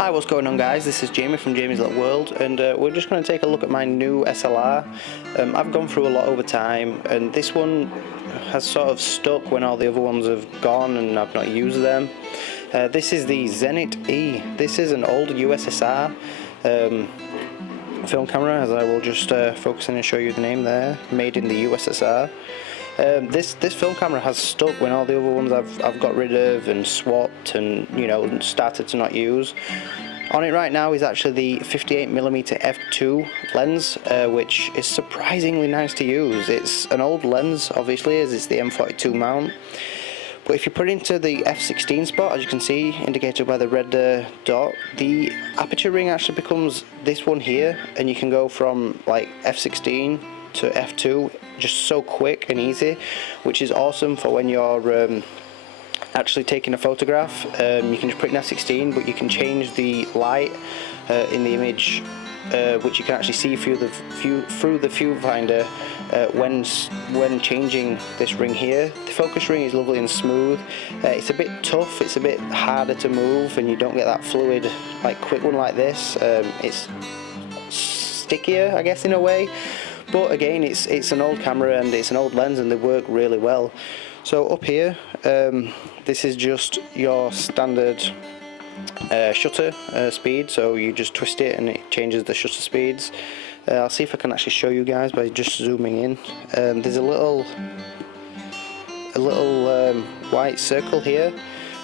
Hi, what's going on guys? This is Jamie from Jamie's Little World, and we're just going to take a look at my new SLR. I've gone through a lot over time, and this one has sort of stuck when all the other ones have gone and I've not used them. This is the Zenit E. This is an old USSR film camera, as I will just focus in and show you the name there, made in the USSR. This film camera has stuck when all the other ones I've got rid of and swapped and, you know, started to not use. On it right now is actually the 58mm f2 lens, which is surprisingly nice to use. It's an old lens, obviously, as it's the M42 mount. But if you put it into the f16 spot, as you can see, indicated by the red dot, the aperture ring actually becomes this one here, and you can go from like f16 to f2 just so quick and easy, which is awesome for when you're actually taking a photograph. You can just put it in f16, but you can change the light in the image, which you can actually see through the viewfinder when changing this ring here. The focus ring is lovely and smooth. It's a bit tough, it's a bit harder to move, and you don't get that fluid like quick one like this. It's stickier, I guess, in a way. But again, it's an old camera and it's an old lens, and they work really well. So up here, this is just your standard shutter speed, so you just twist it and it changes the shutter speeds. I'll see if I can actually show you guys by just zooming in. There's a little white circle here.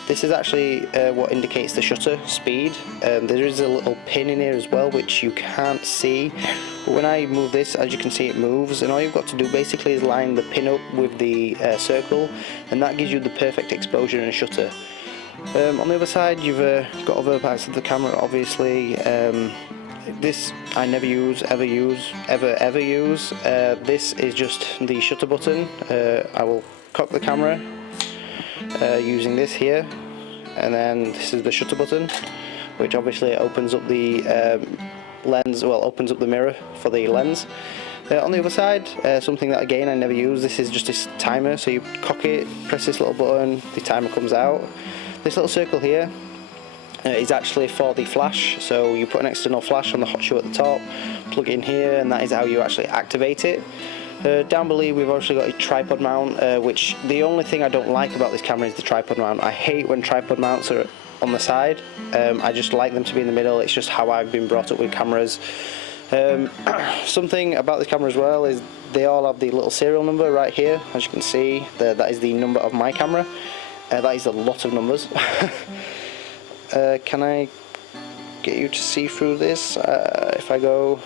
This is actually what indicates the shutter speed. There is a little pin in here as well, which you can't see. But when I move this, as you can see, it moves, and all you've got to do basically is line the pin up with the circle, and that gives you the perfect exposure and shutter. On the other side, you've got other parts of the camera, obviously. This I never ever use. This is just the shutter button. I will cock the camera using this here, and then this is the shutter button, which obviously opens up the lens, well, opens up the mirror for the lens. On the other side, something that again I never use, this is just this timer. So you cock it, press this little button, the timer comes out. This little circle here is actually for the flash, so you put an external flash on the hot shoe at the top, plug it in here, and that is how you actually activate it. Down below we've also got a tripod mount, which the only thing I don't like about this camera is the tripod mount. I hate when tripod mounts are on the side. I just like them to be in the middle. It's just how I've been brought up with cameras. Something about this camera as well is they all have the little serial number right here. As you can see, that is the number of my camera. That is a lot of numbers. Can I get you to see through this? If I go...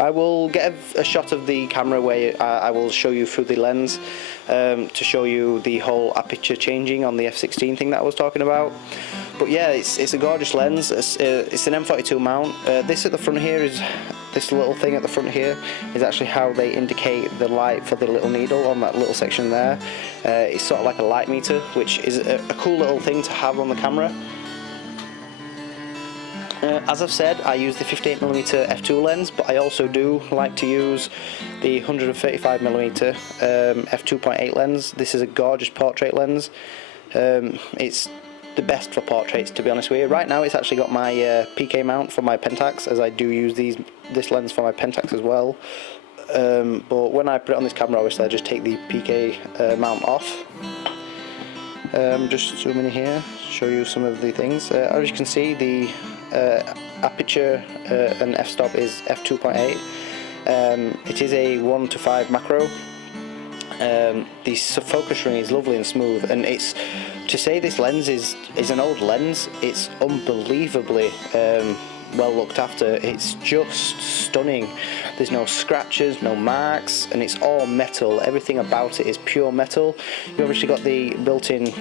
I will get a shot of the camera where I will show you through the lens to show you the whole aperture changing on the f16 thing that I was talking about. But yeah, it's a gorgeous lens. It's an M42 mount. This at the front here is, this little thing at the front here is actually how they indicate the light for the little needle on that little section there. It's sort of like a light meter, which is a cool little thing to have on the camera. As I've said, I use the 58mm f2 lens, but I also do like to use the 135mm f2.8 lens. This is a gorgeous portrait lens. It's the best for portraits, to be honest with you. Right now it's actually got my PK mount for my pentax, as I do use this lens for my pentax as well. But when I put it on this camera, obviously I just take the PK mount off. Just zoom in here, show you some of the things. As you can see, the aperture and f-stop is f2.8. It is a 1:5 macro. The focus ring is lovely and smooth, and it's, to say this lens is an old lens, it's unbelievably well looked after. It's just stunning. There's no scratches, no marks, and it's all metal. Everything about it is pure metal. You obviously got the built-in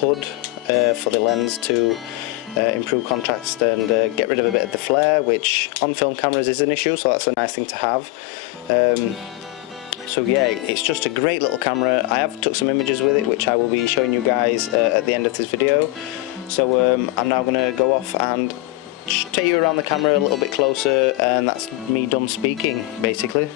hood for the lens to improve contrast and get rid of a bit of the flare, which on film cameras is an issue, so that's a nice thing to have. So yeah, it's just a great little camera. I have took some images with it, which I will be showing you guys at the end of this video. So I'm now going to go off and take you around the camera a little bit closer, and that's me done speaking, basically.